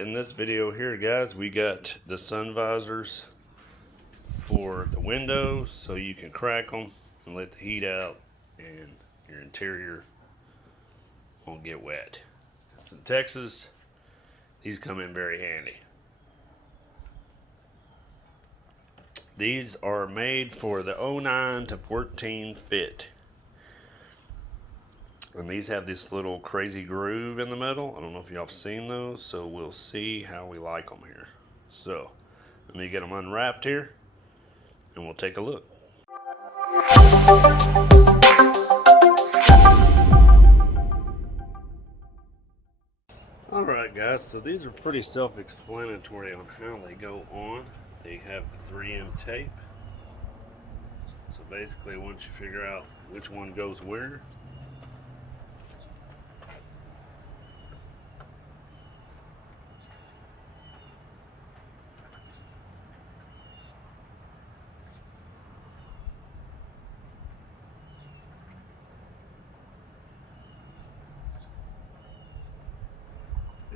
In this video here, guys, we got the sun visors for the windows so you can crack them and let the heat out and your interior won't get wet. So in Texas, these come in very handy. These are made for the 09 to 14 fit. And these have this little crazy groove in the middle. I don't know if y'all have seen those, so we'll see how we like them here. So let me get them unwrapped here and we'll take a look. Alright guys, so these are pretty self-explanatory on how they go on. They have the 3M tape. So basically once you figure out which one goes where,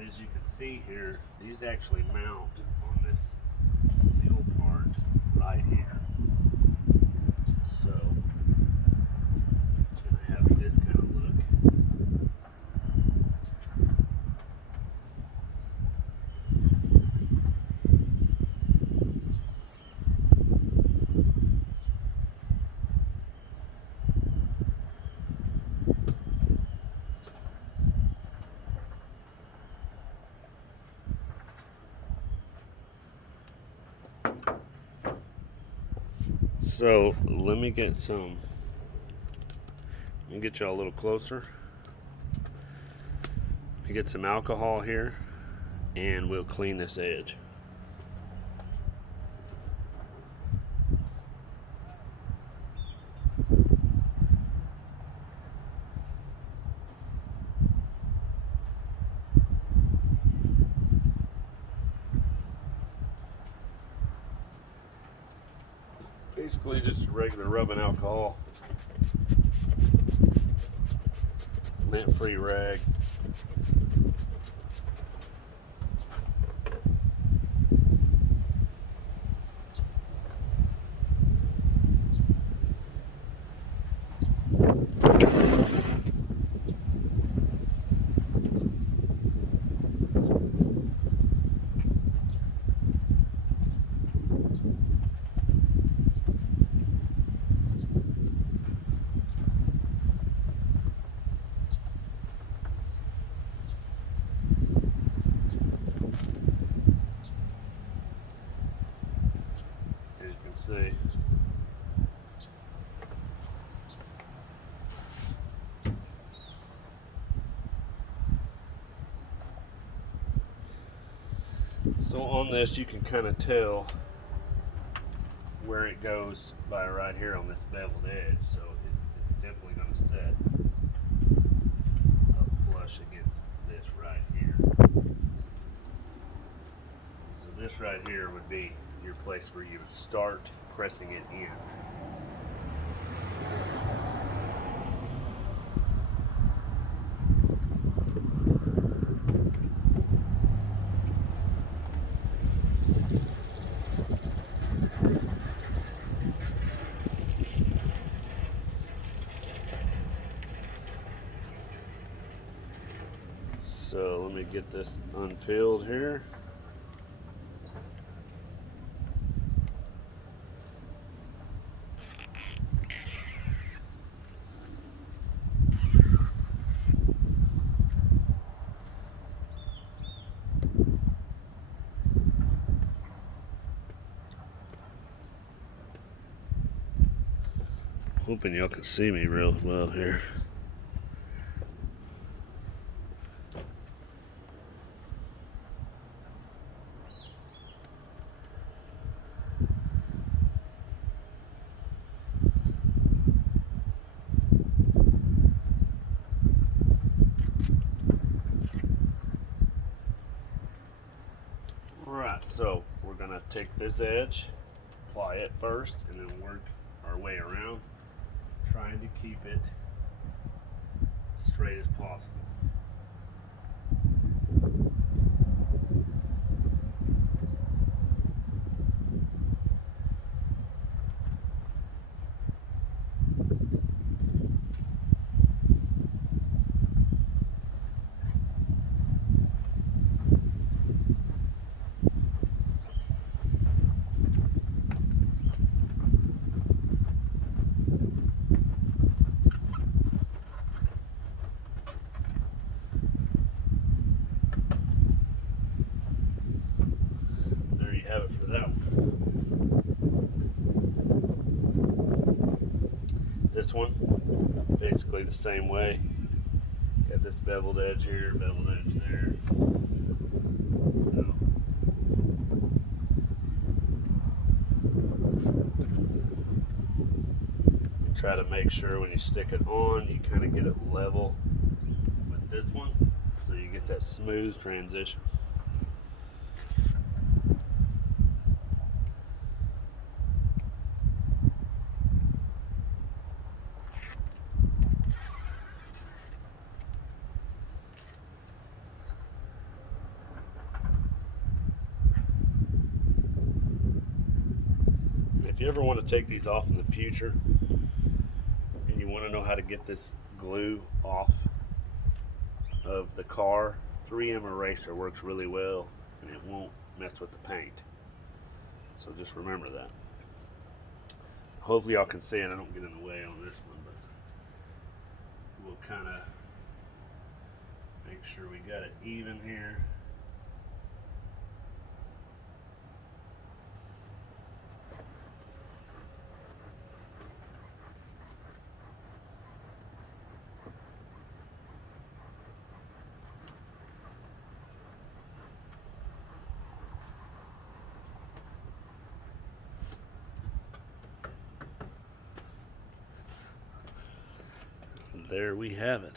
as you can see here, these actually mount on this seal part right here. So it's going to have this kind of look. So let me get y'all a little closer. Let me get some alcohol here and we'll clean this edge. Basically just regular rubbing alcohol, lint-free rag. See. So on this you can kind of tell where it goes by right here on this beveled edge. So it's definitely going to set up flush against this right here. So this right here would be your place where you would start pressing it in. So let me get this unpeeled here. Hoping y'all can see me real well here. Alright, so we're going to take this edge, apply it first, and then work our way around, trying to keep it straight as possible. this one. Basically the same way. Got this beveled edge here, beveled edge there. So, try to make sure when you stick it on, you kind of get it level with this one, so you get that smooth transition. If you ever want to take these off in the future and you want to know how to get this glue off of the car, 3M eraser works really well and it won't mess with the paint. So just remember that. Hopefully y'all can see it. I don't get in the way on this one, but we'll kind of make sure we got it even here. There we have it.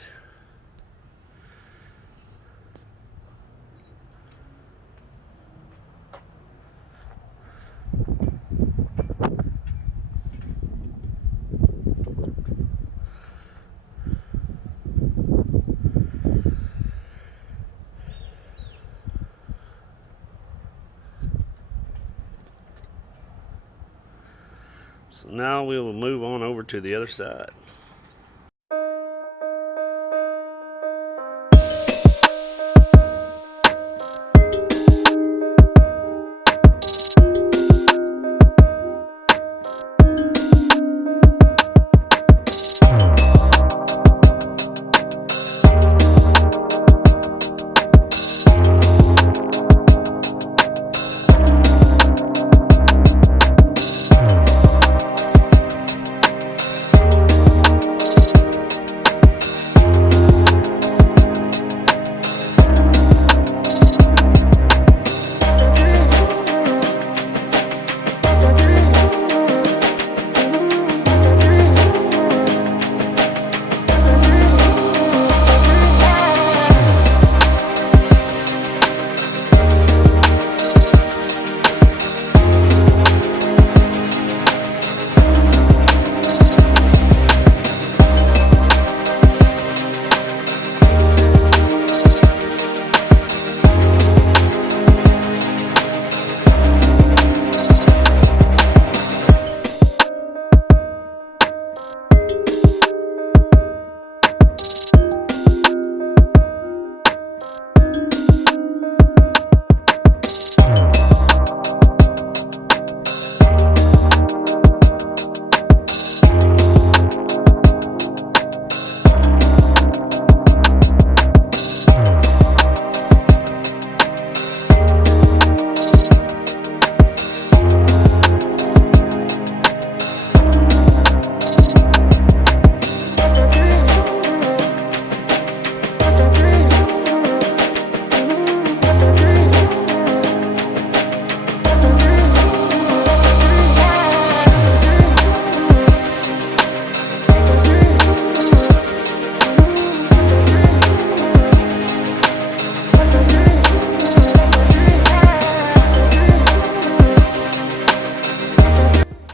So now we will move on over to the other side.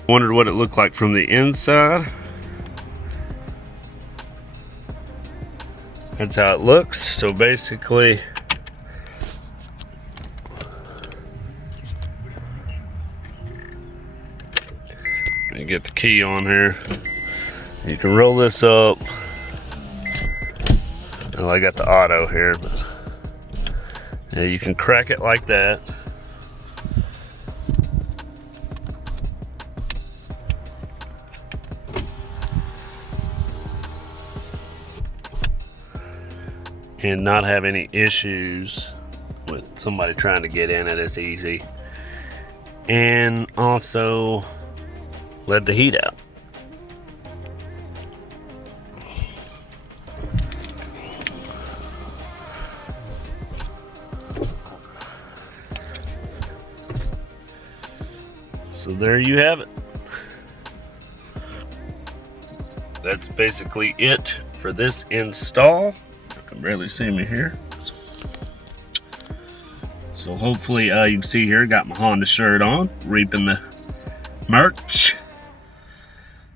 Wondered what it looked like from the inside. That's how it looks. So basically, you get the key on here. You can roll this up. Well, I got the auto here, but yeah, you can crack it like that. And not have any issues with somebody trying to get in it. It's easy. And also let the heat out. So there you have it. That's basically it for this install. You can barely see me here. So hopefully you can see here, got my Honda shirt on, reaping the merch.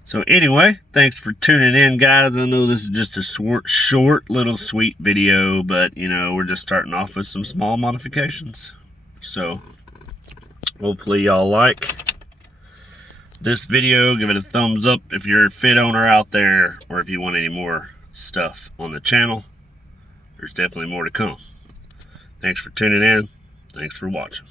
So anyway, thanks for tuning in, guys. I know this is just a short little sweet video, but you know, we're just starting off with some small modifications. So hopefully y'all like this video. Give it a thumbs up if you're a fit owner out there, or if you want any more stuff on the channel. There's definitely more to come. Thanks for tuning in. Thanks for watching.